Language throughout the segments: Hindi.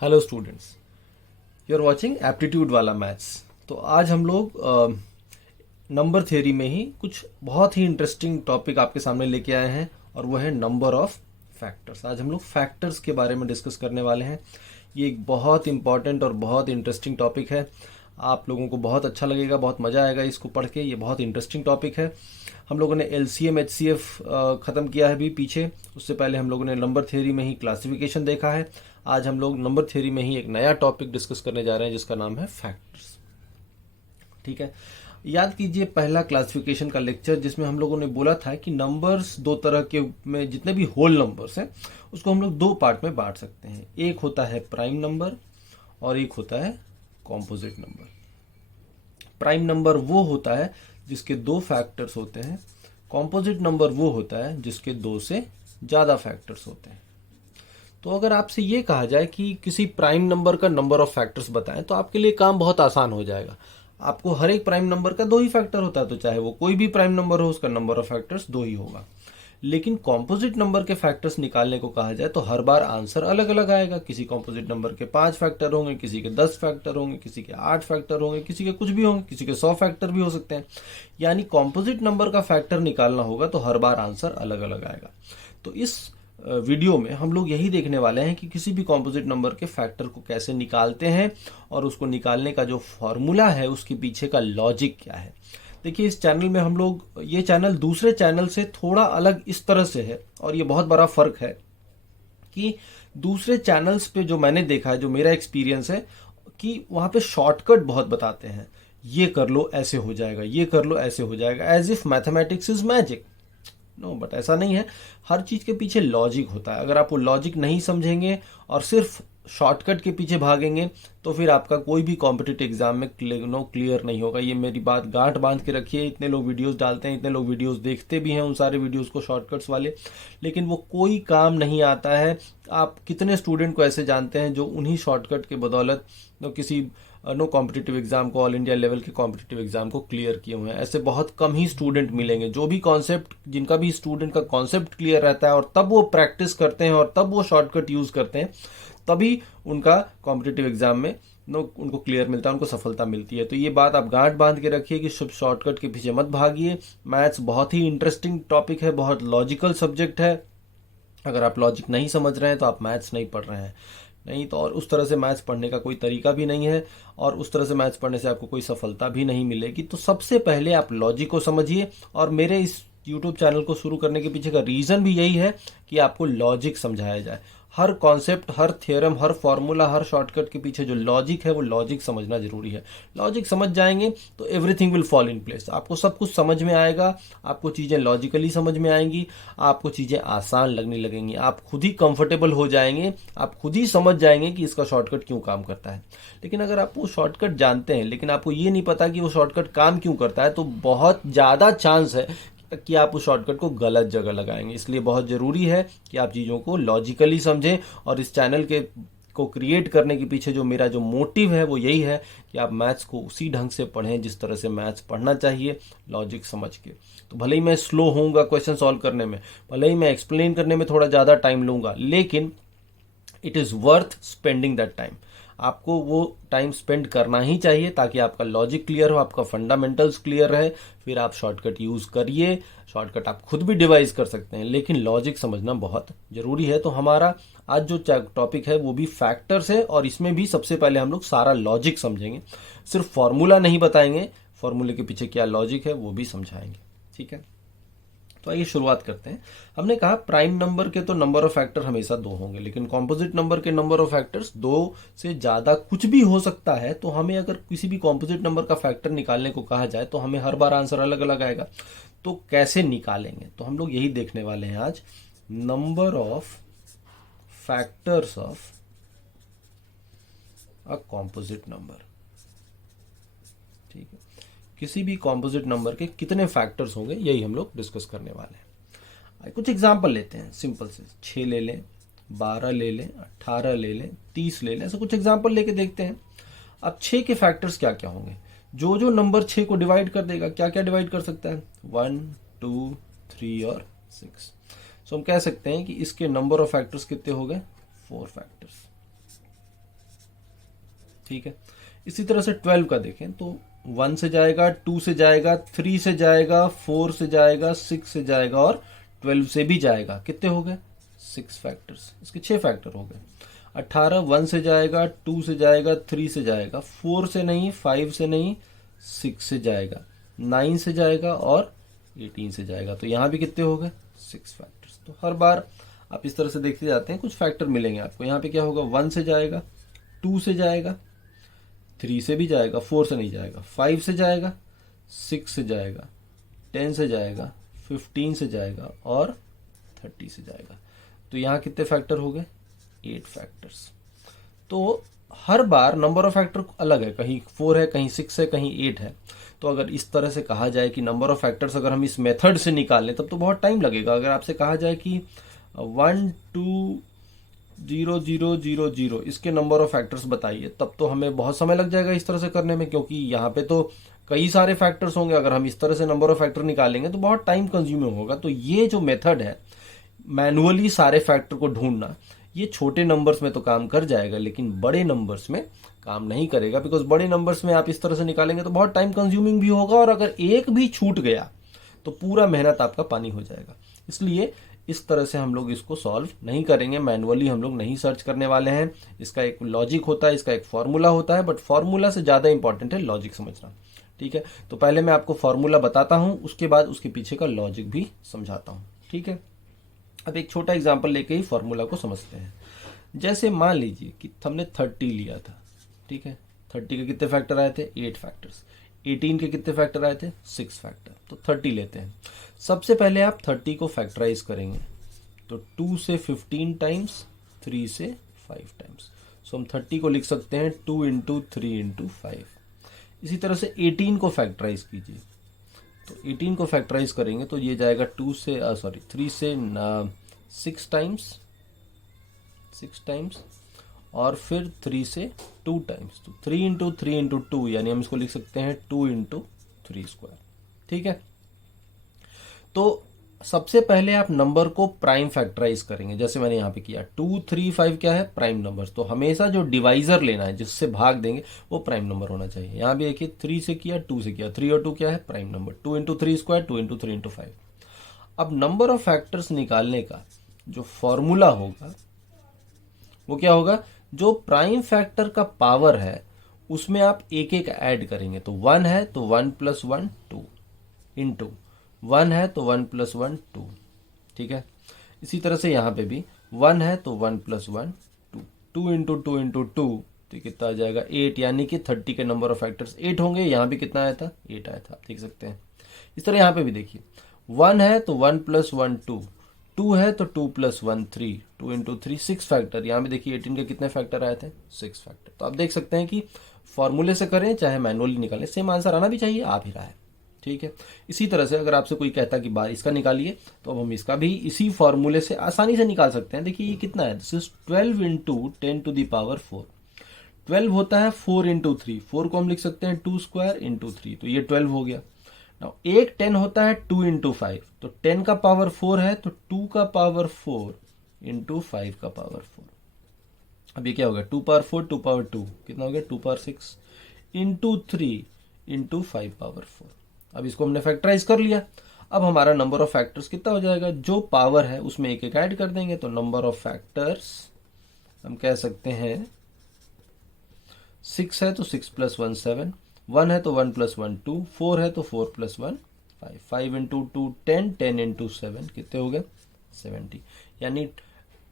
Hello students, you are watching aptitude वाला मैथ्स। तो आज हम लोग नंबर थ्योरी में ही कुछ बहुत ही इंटरेस्टिंग टॉपिक आपके सामने लेके आए हैं और वो है नंबर ऑफ फैक्टर्स। आज हम लोग फैक्टर्स के बारे में डिस्कस करने वाले हैं। ये एक बहुत इंपॉर्टेंट और बहुत इंटरेस्टिंग टॉपिक है। आप लोगों को बहुत अच्छा लगेगा, बहुत मज़ा आएगा इसको पढ़ के। ये बहुत इंटरेस्टिंग टॉपिक है। हम लोगों ने एलसीएम एचसीएफ ख़त्म किया है अभी पीछे। उससे पहले हम लोगों ने नंबर थ्योरी में ही क्लासिफिकेशन देखा है। आज हम लोग नंबर थ्योरी में ही एक नया टॉपिक डिस्कस करने जा रहे हैं जिसका नाम है फैक्टर्स। ठीक है, याद कीजिए पहला क्लासिफिकेशन का लेक्चर जिसमें हम लोगों ने बोला था कि नंबर्स दो तरह के में, जितने भी होल नंबर्स हैं उसको हम लोग दो पार्ट में बांट सकते हैं। एक होता है प्राइम नंबर और एक होता है कॉम्पोजिट नंबर। प्राइम नंबर वो होता है जिसके दो फैक्टर्स होते हैं। कॉम्पोजिट नंबर वो होता है जिसके दो से ज़्यादा फैक्टर्स होते हैं। तो अगर आपसे ये कहा जाए कि किसी प्राइम नंबर का नंबर ऑफ फैक्टर्स बताएं तो आपके लिए काम बहुत आसान हो जाएगा। आपको हर एक प्राइम नंबर का दो ही फैक्टर होता है, तो चाहे वो कोई भी प्राइम नंबर हो उसका नंबर ऑफ फैक्टर्स दो ही होगा। लेकिन कॉम्पोजिट नंबर के फैक्टर्स निकालने को कहा जाए तो हर बार आंसर अलग अलग आएगा। किसी कॉम्पोजिट नंबर के 5 फैक्टर होंगे, किसी के 10 फैक्टर होंगे, किसी के 8 फैक्टर होंगे, किसी के कुछ भी होंगे, किसी के 100 फैक्टर भी हो सकते हैं। यानी कॉम्पोजिट नंबर का फैक्टर निकालना होगा तो हर बार आंसर अलग अलग आएगा। तो इस वीडियो में हम लोग यही देखने वाले हैं कि किसी भी कॉम्पोजिट नंबर के फैक्टर को कैसे निकालते हैं और उसको निकालने का जो फॉर्मूला है उसके पीछे का लॉजिक क्या है। देखिए, इस चैनल में हम लोग, ये चैनल दूसरे चैनल से थोड़ा अलग इस तरह से है और ये बहुत बड़ा फर्क है कि दूसरे चैनल्स पे जो मैंने देखा है, जो मेरा एक्सपीरियंस है, कि वहाँ पे शॉर्टकट बहुत बताते हैं। ये कर लो ऐसे हो जाएगा, ये कर लो ऐसे हो जाएगा, as if mathematics is magic. No, but ऐसा नहीं है। हर चीज़ के पीछे लॉजिक होता है। अगर आप वो लॉजिक नहीं समझेंगे और सिर्फ शॉर्टकट के पीछे भागेंगे तो फिर आपका कोई भी कॉम्पिटिटिव एग्जाम में क्लियर नहीं होगा। ये मेरी बात गांठ बांध के रखिए। इतने लोग वीडियोस डालते हैं, इतने लोग वीडियोस देखते भी हैं उन सारे वीडियोस को, शॉर्टकट्स वाले, लेकिन वो कोई काम नहीं आता है। आप कितने स्टूडेंट को ऐसे जानते हैं जो उन्हीं शॉर्टकट के बदौलत किसी नो कॉम्पिटिटिव एग्जाम को, ऑल इंडिया लेवल के कॉम्पिटिटिव एग्जाम को क्लियर किए हुए हैं। ऐसे बहुत कम ही स्टूडेंट मिलेंगे। जो भी कॉन्सेप्ट, जिनका भी स्टूडेंट का कॉन्सेप्ट क्लियर रहता है और तब वो प्रैक्टिस करते हैं और तब वो शॉर्टकट यूज करते हैं, तभी उनका कॉम्पिटिटिव एग्जाम में उनको क्लियर मिलता है, उनको सफलता मिलती है। तो ये बात आप गांठ बांध के रखिए कि सब शॉर्टकट के पीछे मत भागिए। मैथ्स बहुत ही इंटरेस्टिंग टॉपिक है, बहुत लॉजिकल सब्जेक्ट है। अगर आप लॉजिक नहीं समझ रहे हैं तो आप मैथ्स नहीं पढ़ रहे हैं। नहीं तो, और उस तरह से मैथ्स पढ़ने का कोई तरीका भी नहीं है और उस तरह से मैथ्स पढ़ने से आपको कोई सफलता भी नहीं मिलेगी। तो सबसे पहले आप लॉजिक को समझिए। और मेरे इस यूट्यूब चैनल को शुरू करने के पीछे का रीज़न भी यही है कि आपको लॉजिक समझाया जाए। हर कॉन्सेप्ट, हर थ्योरम, हर फॉर्मूला, हर शॉर्टकट के पीछे जो लॉजिक है वो लॉजिक समझना जरूरी है। लॉजिक समझ जाएंगे तो everything will fall in place. आपको सब कुछ समझ में आएगा, आपको चीज़ें लॉजिकली समझ में आएंगी, आपको चीज़ें आसान लगने लगेंगी, आप खुद ही कंफर्टेबल हो जाएंगे, आप खुद ही समझ जाएंगे कि इसका शॉर्टकट क्यों काम करता है। लेकिन अगर आप वो शॉर्टकट जानते हैं लेकिन आपको ये नहीं पता कि वो शॉर्टकट काम क्यों करता है, तो बहुत ज़्यादा चांस है कि आप उस शॉर्टकट को गलत जगह लगाएंगे। इसलिए बहुत ज़रूरी है कि आप चीज़ों को लॉजिकली समझें। और इस चैनल के को क्रिएट करने के पीछे जो मेरा जो मोटिव है वो यही है कि आप मैथ्स को उसी ढंग से पढ़ें जिस तरह से मैथ्स पढ़ना चाहिए, लॉजिक समझ के। तो भले ही मैं स्लो होऊंगा क्वेश्चन सॉल्व करने में, भले ही मैं एक्सप्लेन करने में थोड़ा ज़्यादा टाइम लूंगा, लेकिन it is worth spending that time. आपको वो टाइम स्पेंड करना ही चाहिए ताकि आपका लॉजिक क्लियर हो, आपका फंडामेंटल्स क्लियर रहे। फिर आप शॉर्टकट यूज़ करिए। शॉर्टकट आप खुद भी डिवाइस कर सकते हैं, लेकिन लॉजिक समझना बहुत ज़रूरी है। तो हमारा आज जो टॉपिक है वो भी फैक्टर्स है और इसमें भी सबसे पहले हम लोग सारा लॉजिक समझेंगे। सिर्फ फॉर्मूला नहीं बताएंगे, फॉर्मूले के पीछे क्या लॉजिक है वो भी समझाएंगे। ठीक है, तो आइए शुरुआत करते हैं। हमने कहा प्राइम नंबर के तो नंबर ऑफ फैक्टर हमेशा दो होंगे, लेकिन कॉम्पोजिट नंबर के नंबर ऑफ फैक्टर्स दो से ज़्यादा कुछ भी हो सकता है। तो हमें अगर किसी भी कॉम्पोजिट नंबर का फैक्टर निकालने को कहा जाए तो हमें हर बार आंसर अलग अलग आएगा। तो कैसे निकालेंगे, तो हम लोग यही देखने वाले हैं आज। Number of factors of a composite number. ठीक है, किसी भी कॉम्पोजिट नंबर के कितने फैक्टर्स होंगे यही हम लोग डिस्कस करने वाले हैं। कुछ एग्जांपल लेते हैं सिंपल से। 6 ले लें, 12 ले लें, 18 ले लें, 30 ले लें। ऐसे कुछ एग्जांपल लेके देखते हैं। अब 6 के फैक्टर्स क्या क्या होंगे। जो जो नंबर 6 को डिवाइड कर देगा, क्या क्या डिवाइड कर सकता है, 1, 2, 3 और 6। सो हम कह सकते हैं कि इसके नंबर ऑफ फैक्टर्स कितने हो गए, 4 फैक्टर्स। ठीक है। इसी तरह से 12 का देखें तो 1 से जाएगा, 2 से जाएगा, 3 से जाएगा, 4 से जाएगा, 6 से जाएगा और 12 से भी जाएगा। कितने हो गए? 6 फैक्टर्स, इसके 6 फैक्टर हो गए। 18 1 से जाएगा, 2 से जाएगा, 3 से जाएगा, 4 से नहीं, 5 से नहीं, 6 से जाएगा, 9 से जाएगा और 18 से जाएगा। तो यहाँ भी कितने हो गए? 6 फैक्टर्स। तो हर बार आप इस तरह से देखते जाते हैं, कुछ फैक्टर मिलेंगे आपको। यहाँ पे क्या होगा? 1 से जाएगा, 2 से जाएगा, 3 से भी जाएगा, 4 से नहीं जाएगा, 5 से जाएगा, 6 से जाएगा, 10 से जाएगा, 15 से जाएगा और 30 से जाएगा। तो यहाँ कितने फैक्टर हो गए? 8 फैक्टर्स। तो हर बार नंबर ऑफ फैक्टर अलग है, कहीं 4 है, कहीं 6 है, कहीं 8 है। तो अगर इस तरह से कहा जाए कि नंबर ऑफ फैक्टर्स अगर हम इस मेथड से निकालें तब तो बहुत टाइम लगेगा। अगर आपसे कहा जाए कि 1 2 0 0 0 0 इसके नंबर ऑफ फैक्टर्स बताइए, तब तो हमें बहुत समय लग जाएगा इस तरह से करने में, क्योंकि यहाँ पे तो कई सारे फैक्टर्स होंगे। अगर हम इस तरह से नंबर ऑफ फैक्टर निकालेंगे तो बहुत टाइम कंज्यूमिंग होगा। तो ये जो मेथड है मैनुअली सारे फैक्टर को ढूंढना, ये छोटे नंबर्स में तो काम कर जाएगा लेकिन बड़े नंबर्स में काम नहीं करेगा, बिकॉज बड़े नंबर्स में आप इस तरह से निकालेंगे तो बहुत टाइम कंज्यूमिंग भी होगा और अगर एक भी छूट गया तो पूरा मेहनत आपका पानी हो जाएगा। इसलिए इस तरह से हम लोग इसको सॉल्व नहीं करेंगे, मैनुअली हम लोग नहीं सर्च करने वाले हैं। इसका एक लॉजिक होता है, इसका एक फॉर्मूला होता है, बट फॉर्मूला से ज़्यादा इंपॉर्टेंट है लॉजिक समझना। ठीक है, तो पहले मैं आपको फॉर्मूला बताता हूँ, उसके बाद उसके पीछे का लॉजिक भी समझाता हूँ। ठीक है, अब एक छोटा एग्जाम्पल लेके ही फॉर्मूला को समझते हैं। जैसे मान लीजिए कि हमने 30 लिया था। ठीक है, 30 के कितने फैक्टर आए थे? 8 फैक्टर्स। 18 के कितने फैक्टर आए थे? 6 फैक्टर। तो 30 लेते हैं। सबसे पहले आप 30 को फैक्टराइज करेंगे तो 2 से 15 टाइम्स, 3 से 5 टाइम्स। सो हम 30 को लिख सकते हैं 2 इंटू 3 इंटू 5। इसी तरह से 18 को फैक्टराइज कीजिए तो 18 को फैक्टराइज करेंगे तो ये जाएगा 3 से 6 टाइम्स और फिर 3 से 2 टाइम्स। तो 3 इंटू 3 इंटू 2 यानी हम इसको लिख सकते हैं 2 इंटू 3 स्क्वायर। ठीक है, तो सबसे पहले आप नंबर को प्राइम फैक्टराइज करेंगे, जैसे मैंने यहाँ पे किया। 2 3 5 क्या है? Prime number. तो हमेशा जो डिवाइजर लेना है, जिससे भाग देंगे, वो प्राइम नंबर होना चाहिए। यहाँ भी देखिए 3 से किया, 2 से किया, 3 और 2 क्या है? Prime number. 2 into 3 square, 2 into 3 into 5। अब नंबर ऑफ फैक्टर्स निकालने का जो फॉर्मूला होगा वो क्या होगा? जो प्राइम फैक्टर का पावर है उसमें आप एक एक ऐड करेंगे। तो 1 है तो 1 प्लस 1 2 इंटू 1 है तो 1 प्लस 1 2। ठीक है, इसी तरह से यहाँ पे भी 1 है तो 1 प्लस 1 2, 2 इंटू 2 इंटू 2 तो कितना आ जाएगा? 8। यानी कि 30 के नंबर ऑफ फैक्टर्स 8 होंगे। यहाँ भी कितना आया था? 8 आया था, आप देख सकते हैं। इस तरह यहाँ पे भी देखिए 1 है तो 1 प्लस 1 2, 2 है तो 2 प्लस 1 3, 2 इंटू 3 6 फैक्टर। यहाँ भी देखिए 18 के कितने फैक्टर आए थे? 6 फैक्टर। तो आप देख सकते हैं कि फॉर्मूले से करें चाहे मैनुअली निकालें, सेम आंसर आना भी चाहिए, आ भी रहा है। ठीक है, इसी तरह से अगर आपसे कोई कहता कि बार इसका निकालिए तो अब हम इसका भी इसी फॉर्मूले से आसानी से निकाल सकते हैं। देखिए ये कितना है? This is 12 into 10 to the power 4। 12 होता है 4 इंटू 3। 4 को हम लिख सकते हैं 2 स्क्वायर इंटू 3, तो ये 12 हो गया। नाउ एक 10 होता है 2 इंटू 5, तो 10 का पावर 4 है तो 2 का पावर 4 इंटू 5 का पावर 4। अब ये क्या हो गया? 2 पावर 4, 2 पावर 2 कितना हो गया? 2 पावर 6 इंटू 3 इंटू 5 पावर 4। अब इसको हमने फैक्टराइज कर लिया। अब हमारा नंबर ऑफ फैक्टर्स कितना हो जाएगा? जो पावर है उसमें एक एक ऐड कर देंगे तो नंबर ऑफ फैक्टर्स हम कह सकते हैं 6 है तो 6 प्लस 1 7, 1 है तो 1 प्लस 1 2, 4 है तो 4 प्लस 1 5, 5 इंटू 2 10, 10 इंटू 7 कितने हो गए? 70। यानी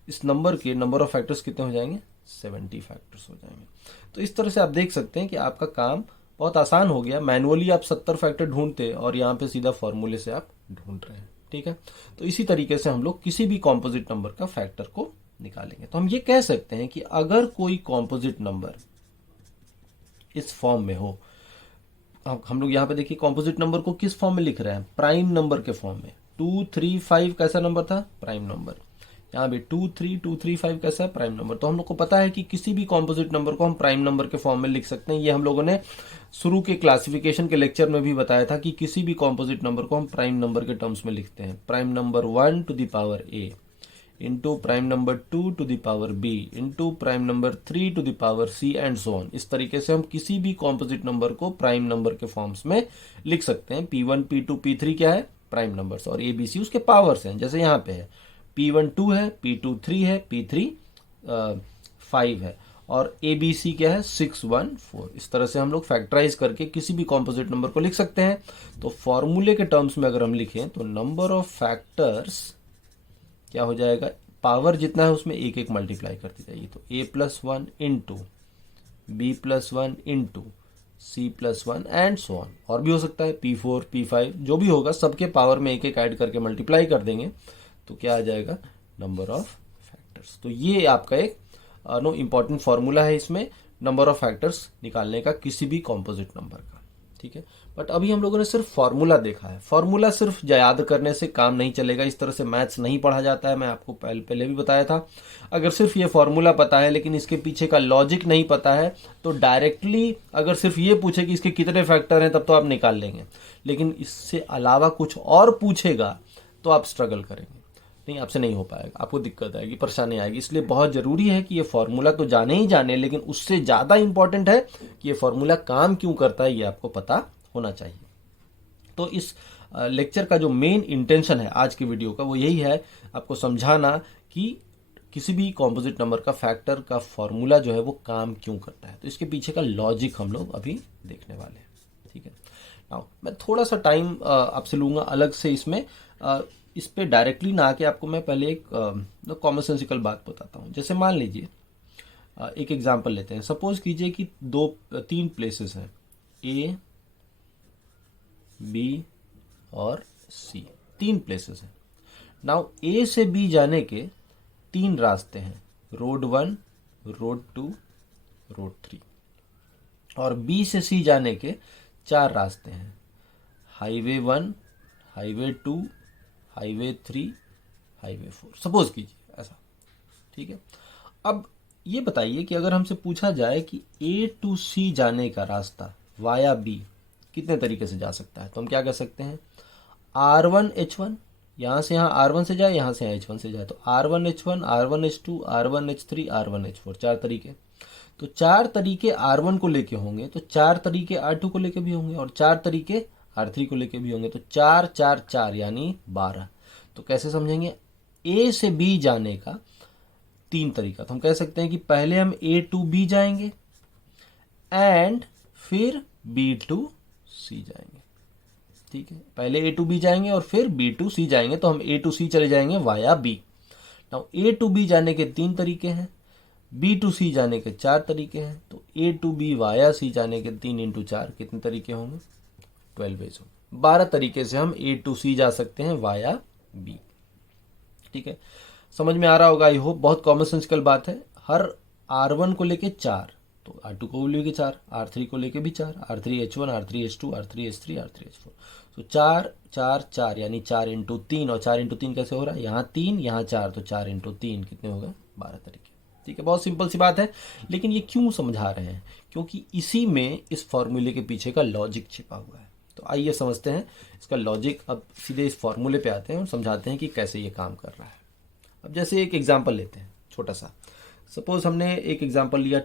इस नंबर के नंबर ऑफ फैक्टर्स कितने हो जाएंगे? 70 फैक्टर्स हो जाएंगे। तो इस तरह से आप देख सकते हैं कि आपका काम बहुत आसान हो गया। मैनुअली आप 70 फैक्टर ढूंढते और यहाँ पे सीधा फॉर्मूले से आप ढूंढ रहे हैं। ठीक है, तो इसी तरीके से हम लोग किसी भी कॉम्पोजिट नंबर का फैक्टर को निकालेंगे। तो हम ये कह सकते हैं कि अगर कोई कॉम्पोजिट नंबर इस फॉर्म में हो, हम लोग यहाँ पे देखिए कॉम्पोजिट नंबर को किस फॉर्म में लिख रहे हैं? प्राइम नंबर के फॉर्म में। 2 3 5 कैसा नंबर था? Prime number. यहाँ भी 2 3 2 3 5 कैसा है? Prime number. तो हम लोग को पता है कि किसी भी कॉम्पोजिट नंबर को हम प्राइम नंबर के फॉर्म में लिख सकते हैं। ये हम लोगों ने शुरू के क्लासिफिकेशन के लेक्चर में भी बताया था कि किसी भी कॉम्पोजिट नंबर को हम प्राइम नंबर के टर्म्स में लिखते हैं। Prime number 1 to the power a into prime number 2 to the power b into prime number 3 to the power c and so on. इस तरीके से हम किसी भी कॉम्पोजिट नंबर को प्राइम नंबर के फॉर्म्स में लिख सकते हैं। p1 p2 p3 क्या है, प्राइम नंबर्स, और abc उसके पावर्स हैं। जैसे यहाँ पे है p1 2 है, p2 3 है, p3 5 है, और ABC क्या है 6 1 4। इस तरह से हम लोग फैक्टराइज करके किसी भी कॉम्पोजिट नंबर को लिख सकते हैं। तो फॉर्मूले के टर्म्स में अगर हम लिखें तो नंबर ऑफ फैक्टर्स क्या हो जाएगा, पावर जितना है उसमें एक एक मल्टीप्लाई करती जाएगी। तो a+1 into b+1 into c+1 and so on. और भी हो सकता है p4 p5 जो भी होगा, सबके पावर में एक एक ऐड करके मल्टीप्लाई कर देंगे तो क्या आ जाएगा, नंबर ऑफ फैक्टर्स। तो ये आपका एक इम्पॉर्टेंट फॉर्मूला है इसमें नंबर ऑफ फैक्टर्स निकालने का किसी भी कॉम्पोजिट नंबर का, ठीक है। बट अभी हम लोगों ने सिर्फ फॉर्मूला देखा है। फॉर्मूला सिर्फ याद करने से काम नहीं चलेगा, इस तरह से मैथ्स नहीं पढ़ा जाता है। मैं आपको पहले भी बताया था। अगर सिर्फ ये फॉर्मूला पता है लेकिन इसके पीछे का लॉजिक नहीं पता है तो डायरेक्टली अगर सिर्फ ये पूछे कि इसके कितने फैक्टर हैं तब तो आप निकाल लेंगे, लेकिन इससे अलावा कुछ और पूछेगा तो आप स्ट्रगल करेंगे, नहीं, आपसे नहीं हो पाएगा, आपको दिक्कत आएगी, परेशानी आएगी। इसलिए बहुत जरूरी है कि ये फॉर्मूला तो जाने ही जाने, लेकिन उससे ज्यादा इंपॉर्टेंट है कि ये फॉर्मूला काम क्यों करता है ये आपको पता होना चाहिए। तो इस लेक्चर का जो मेन इंटेंशन है आज की वीडियो का वो यही है, आपको समझाना कि किसी भी कॉम्पोजिट नंबर का फैक्टर का फॉर्मूला जो है वो काम क्यों करता है। तो इसके पीछे का लॉजिक हम लोग अभी देखने वाले हैं, ठीक है। नाउ मैं थोड़ा सा टाइम आपसे लूंगा अलग से इसमें, इस पे डायरेक्टली ना आके आपको मैं पहले एक कॉमन सेंसिकल बात बताता हूँ। जैसे मान लीजिए एक एग्जांपल लेते हैं। सपोज कीजिए कि तीन प्लेसेस हैं, ए बी और सी, तीन प्लेसेस हैं। नाउ ए से बी जाने के तीन रास्ते हैं, रोड 1, रोड 2, रोड 3, और बी से सी जाने के चार रास्ते हैं, highway 1, highway 2, highway 3, highway 4। Suppose कीजिए ऐसा, ठीक है। अब ये बताइए कि अगर हमसे पूछा जाए कि ए टू सी जाने का रास्ता वाया बी कितने तरीके से जा सकता है, तो हम क्या कह सकते हैं, R1 H1, यहां से यहां R1 से जाए, यहां से यहां H1 से जाए, तो R1 H1, R1 H2, R1 H3, R1 H4, चार तरीके। तो चार तरीके R1 को लेके होंगे तो चार तरीके R2 को लेके भी होंगे, और चार तरीके R3 को लेके भी होंगे। तो 4 4 4 यानी 12। तो कैसे समझेंगे, ए से बी जाने का तीन तरीका। तो हम कह सकते हैं कि पहले हम ए टू बी जाएंगे एंड फिर बी टू सी जाएंगे, ठीक है। पहले ए टू बी जाएंगे और फिर बी टू सी जाएंगे, तो हम ए टू सी चले जाएंगे via B. Now A to B जाने के तीन तरीके हैं, बी टू सी जाने के चार तरीके हैं। तो ए टू बी वाया सी जाने के 3 इंटू 4 कितने तरीके होंगे, 12 वेज होंगे। 12 तरीके से हम ए टू सी जा सकते हैं वाया बी, ठीक है। समझ में आ रहा होगा, आई होप। बहुत कॉमन सेंसिकल बात है। हर R1 को लेके 4, तो R2 को लेके 4, R3 को लेके भी 4, R3 H1, R3 H2, R3 H3, R3 H4। तो 4 4 4 यानी 4 इंटू 3, और 4 इंटू 3 कैसे हो रहा है, यहाँ 3 यहाँ 4, तो 4 इंटू 3 कितने हो गए, 12 तरीके, ठीक है। बहुत सिंपल सी बात है, लेकिन ये क्यों समझा रहे हैं, क्योंकि इसी में इस फॉर्मूले के पीछे का लॉजिक छिपा हुआ है। तो आइए समझते हैं इसका लॉजिक। अब सीधे इस फॉर्मूले पे आते हैं और समझाते हैं कि कैसे ये काम कर रहा है। अब जैसे एक एग्जाम्पल लेते हैं छोटा सा। सपोज हमने एक एग्जाम्पल लिया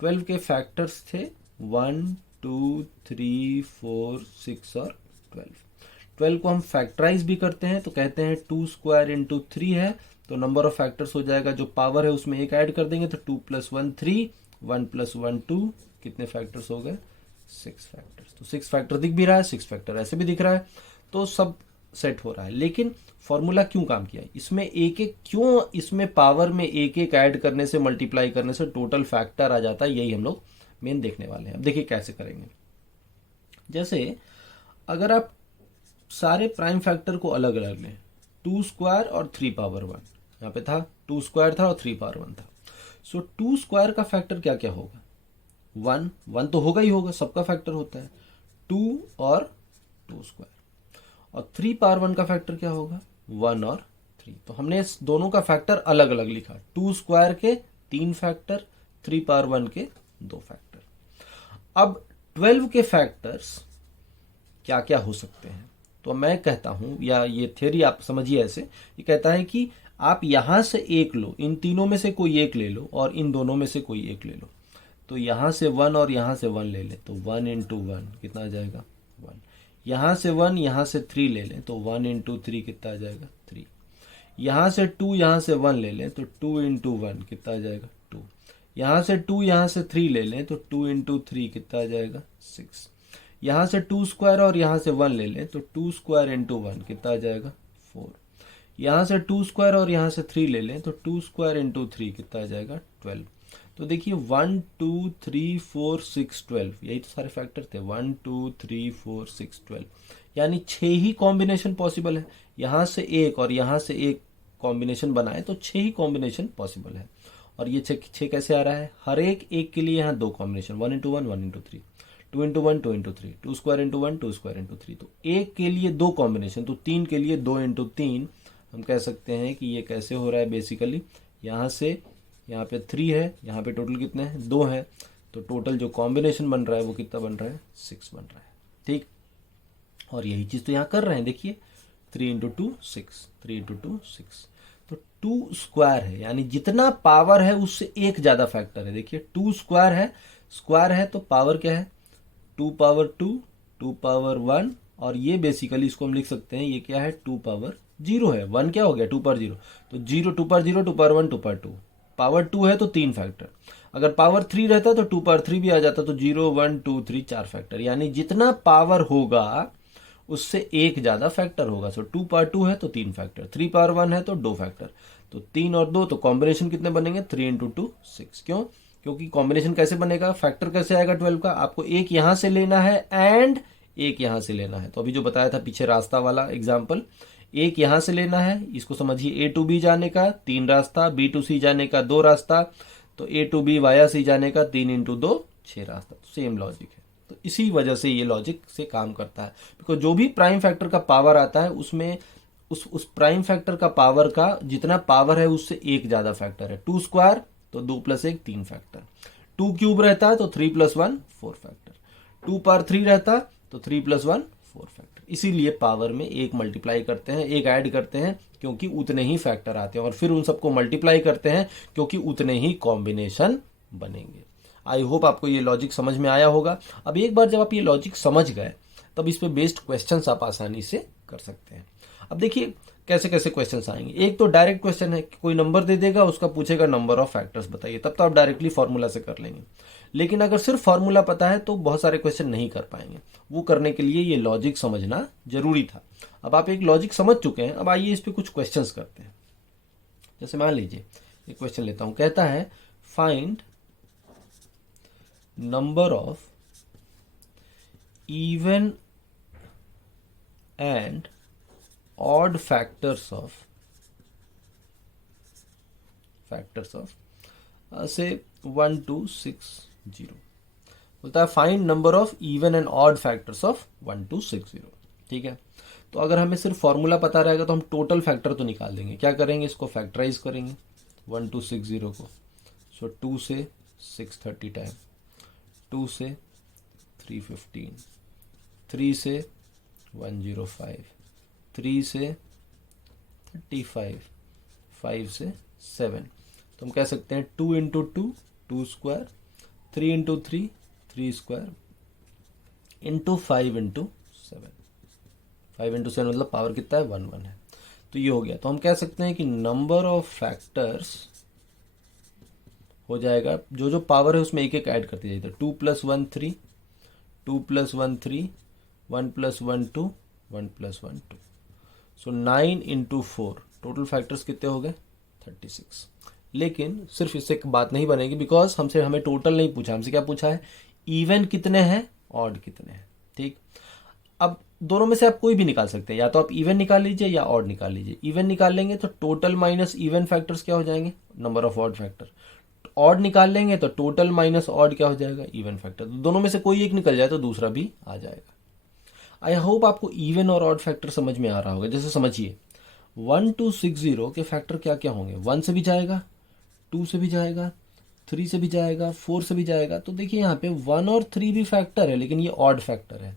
12 के फैक्टर्स थे 1 2 3 4 6 और 12 को हम फैक्टराइज भी करते हैं, तो कहते हैं 2 स्क्वायर इंटू 3 है, तो नंबर ऑफ फैक्टर्स हो जाएगा, जो पावर है उसमें एक ऐड कर देंगे, तो 2 + 1 3, 1 + 1 2, कितने फैक्टर्स हो गए, 6 फैक्टर्स। तो 6 फैक्टर दिख भी रहा है, 6 फैक्टर ऐसे भी दिख रहा है, तो सब सेट हो रहा है। लेकिन फॉर्मूला क्यों काम किया, इसमें एक एक क्यों, इसमें पावर में एक एक ऐड करने से, मल्टीप्लाई करने से टोटल फैक्टर आ जाता है, यही हम लोग मेन देखने वाले हैं। अब देखिए कैसे करेंगे। जैसे अगर आप सारे प्राइम फैक्टर को अलग अलग लें, 2 स्क्वायर और 3 पावर 1, यहाँ पे था 2 स्क्वायर था और 3 पावर 1 था। सो 2 स्क्वायर का फैक्टर क्या क्या होगा, 1 तो होगा ही होगा, सबका फैक्टर होता है 2 और 2 स्क्वायर। और 3 पावर 1 का फैक्टर क्या होगा, 1 और 3। तो हमने इस दोनों का फैक्टर अलग अलग लिखा, 2 स्क्वायर के 3 फैक्टर, 3 पावर 1 के 2 फैक्टर। अब 12 के फैक्टर्स क्या क्या हो सकते हैं, तो मैं कहता हूं, या ये थ्योरी आप समझिए ऐसे, ये कहता है कि आप यहाँ से एक लो, इन तीनों में से कोई एक ले लो और इन दोनों में से कोई एक ले लो। तो यहाँ से 1 और यहाँ से 1 ले लें तो 1 इंटू 1 कितना आ जाएगा 1। यहाँ से 1 यहाँ से 3 ले लें तो 1 इंटू 3 कितना आ जाएगा 3। यहाँ से 2 यहाँ से 1 ले लें तो 2 इंटू 1 कितना आ जाएगा 2। यहाँ से 2 यहाँ से 3 ले लें तो 2 इंटू 3 कितना आ जाएगा 6। यहाँ से 2 स्क्वायर और यहाँ से 1 ले लें तो 2 स्क्वायर इंटू 1 कितना आ जाएगा 4। यहाँ से 2 स्क्वायर और यहाँ से 3 ले लें तो 2 स्क्वायर इंटू 3 कितना आ जाएगा 12। तो देखिए 1 2 3 4 6 12, यही तो सारे फैक्टर थे। 1 2 3 4 6 12, यानी 6 ही कॉम्बिनेशन पॉसिबल है। यहाँ से एक और यहाँ से एक कॉम्बिनेशन बनाए तो 6 ही कॉम्बिनेशन पॉसिबल है। और ये 6 कैसे आ रहा है, हर एक के लिए यहाँ दो combination, 1 into 1 1 into 3, 2 into 1 2 into 3, 2 square into 1 2 square into 3। तो एक के लिए दो कॉम्बिनेशन, तो 3 के लिए 2 इंटू 3। हम कह सकते हैं कि ये कैसे हो रहा है, बेसिकली यहाँ से यहाँ पे 3 है, यहाँ पे टोटल कितने हैं 2 है, तो टोटल जो कॉम्बिनेशन बन रहा है वो कितना बन रहा है 6 बन रहा है। ठीक, और यही चीज़ तो यहाँ कर रहे हैं, देखिए 3 इंटू 2 6, 3 इंटू 2 6। तो 2 स्क्वायर है, यानी जितना पावर है उससे एक ज़्यादा फैक्टर है। देखिए 2 स्क्वायर है तो पावर क्या है 2 पावर 2, 2 पावर 1, और ये बेसिकली इसको हम लिख सकते हैं, ये क्या है 2 पावर 0 है। 1 क्या हो गया 2 पावर 0, तो 0 2 पावर 0, 2 पावर 1 2 पावर 2, पावर 2 है तो 3 फैक्टर। अगर पावर 3 रहता तो 2 पावर 3 भी आ जाता, तो 0 1 2 3 4 फैक्टर। यानी जितना पावर होगा उससे एक ज़्यादा फैक्टर होगा। सो 2 पावर 2 है तो 3 फैक्टर, 3 पावर 1 है तो 2 फैक्टर, तो 3 और 2, तो कॉम्बिनेशन कितने बनेंगे 3 इंटू 2 6। क्यों, क्योंकि कॉम्बिनेशन कैसे बनेगा, फैक्टर कैसे आएगा 12 का, आपको एक यहाँ से लेना है एंड एक यहाँ से लेना है। तो अभी जो बताया था पीछे रास्ता वाला एग्जाम्पल, एक यहाँ से लेना है, इसको समझिए A to B जाने का 3 रास्ता, B to C जाने का 2 रास्ता, तो A to B via C जाने का 3 इंटू 2 6 रास्ता। सेम लॉजिक है, तो इसी वजह से ये लॉजिक से काम करता है। बिकॉज जो भी प्राइम फैक्टर का पावर आता है उसमें उस प्राइम फैक्टर का पावर का जितना पावर है उससे एक ज़्यादा फैक्टर है। 2 स्क्वायर तो 2 प्लस 1 3 फैक्टर, 2 क्यूब रहता है तो 3 प्लस 1 4 फैक्टर, 2 पावर 3 रहता तो 3 प्लस 1 4 फैक्टर। इसीलिए पावर में एक मल्टीप्लाई करते हैं, एक ऐड करते हैं, क्योंकि उतने ही फैक्टर आते हैं, और फिर उन सबको मल्टीप्लाई करते हैं क्योंकि उतने ही कॉम्बिनेशन बनेंगे। आई होप आपको ये लॉजिक समझ में आया होगा। अब एक बार जब आप ये लॉजिक समझ गए तब इस पे बेस्ड क्वेश्चंस आप आसानी से कर सकते हैं। अब देखिए कैसे कैसे क्वेश्चंस आएंगे। एक तो डायरेक्ट क्वेश्चन है कि कोई नंबर दे देगा, उसका पूछेगा नंबर ऑफ फैक्टर्स बताइए, तब तो आप डायरेक्टली फॉर्मूला से कर लेंगे। लेकिन अगर सिर्फ फॉर्मूला पता है तो बहुत सारे क्वेश्चन नहीं कर पाएंगे। वो करने के लिए ये लॉजिक समझना जरूरी था। अब आप एक लॉजिक समझ चुके हैं, अब आइए इस पर कुछ क्वेश्चंस करते हैं। जैसे मान लीजिए एक क्वेश्चन लेता हूं, कहता है find number of even and odd factors of say 1 2 6 0। बोलता है find number of even and odd factors of 1 2 6 0। ठीक है, तो अगर हमें सिर्फ फॉर्मूला पता रहेगा तो हम टोटल फैक्टर तो निकाल देंगे। क्या करेंगे, इसको फैक्टराइज करेंगे 1 2 6 0 को। सो 2 से 630 टाइम, 2 से 315, 3 से 105, 3 से 35, 5 से 7। तो हम कह सकते हैं 2 into 2 2 square, 3 into 3 3 square into 5 into 7। 5 into 7 मतलब पावर कितना है 1 1 है। तो ये हो गया। तो हम कह सकते हैं कि नंबर ऑफ फैक्टर्स हो जाएगा, जो जो पावर है उसमें एक एक ऐड करते जाइए। 2 + 1 3, 2 + 1 3, 1 + 1 2, 1 + 1 2। सो 9 इंटू 4, टोटल फैक्टर्स कितने हो गए 36। लेकिन सिर्फ इससे एक बात नहीं बनेगी, बिकॉज हमसे हमें टोटल नहीं पूछा, हमसे क्या पूछा है इवन कितने हैं ऑड कितने हैं। ठीक, अब दोनों में से आप कोई भी निकाल सकते हैं, या तो आप इवन निकाल लीजिए या ऑड निकाल लीजिए। इवन निकाल लेंगे तो टोटल माइनस इवन फैक्टर्स क्या हो जाएंगे, number of odd factor. Odd निकाल लेंगे तो टोटल माइनस ऑड क्या हो जाएगा, इवन फैक्टर। दोनों में से कोई एक निकल जाए तो दूसरा भी आ जाएगा। आई होप आपको इवन और ऑड फैक्टर समझ में आ रहा होगा। जैसे समझिए 1 2 6 0 के फैक्टर क्या क्या होंगे, 1 से भी जाएगा, 2 से भी जाएगा, 3 से भी जाएगा, 4 से भी जाएगा। तो देखिए यहाँ पे 1 और 3 भी फैक्टर है लेकिन ये ऑड फैक्टर है,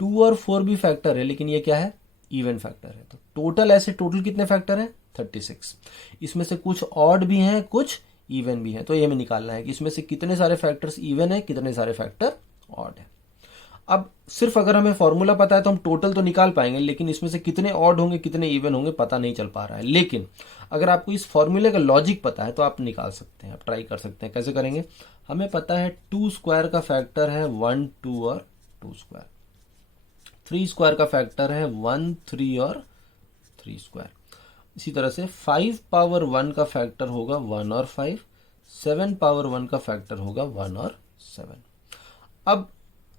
2 और 4 भी फैक्टर है लेकिन ये क्या है इवन फैक्टर है। तो टोटल ऐसे टोटल कितने फैक्टर हैं 36। इसमें से कुछ ऑड भी हैं, कुछ इवन भी हैं, तो ये हमें निकालना है कि इसमें से कितने सारे फैक्टर्स इवन है, कितने सारे फैक्टर ऑड है। अब सिर्फ अगर हमें फॉर्मूला पता है तो हम टोटल तो निकाल पाएंगे, लेकिन इसमें से कितने ऑड होंगे कितने इवन होंगे पता नहीं चल पा रहा है। लेकिन अगर आपको इस फॉर्मूले का लॉजिक पता है तो आप निकाल सकते हैं, आप ट्राई कर सकते हैं। कैसे करेंगे? हमें पता है 2 स्क्वायर का फैक्टर है 1 2 और 2 स्क्वायर, 3 स्क्वायर का फैक्टर है 1 3 और 3 स्क्वायर। इसी तरह से 5 पावर 1 का फैक्टर होगा 1 और 5, 7 पावर 1 का फैक्टर होगा 1 और 7। अब